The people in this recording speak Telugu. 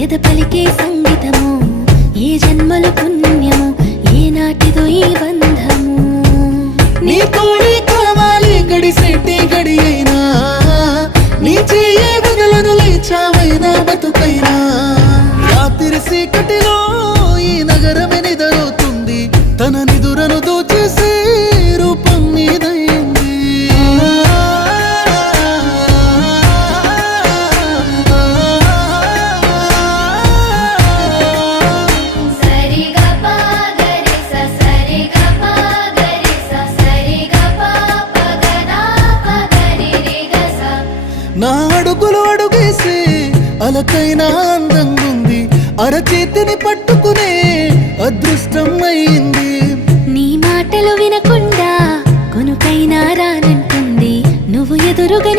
ఎద పలికే సంగీతము ఏ జన్మల పుణ్యము ఏ నాటిదో ఈ బంధము నీ తోడే కావాలి గడిసెట్టి గడి అయినా నీ చెయ్యే వదలను లేచావైనా బతుకైనా రాత్రి చీకటిలో ఈ నగరమే నిదరవుతుంది తన నిదురను దోచేసే రూపం నీదైంది నా అడుగులు అడుగేసి అలకైనా అందంగుంది అరచేతిని పట్టుకునే అదృష్టం అయింది నీ మాటలు వినకుండా కొనుకైనా రానంటుంది నువ్వు ఎదురుగా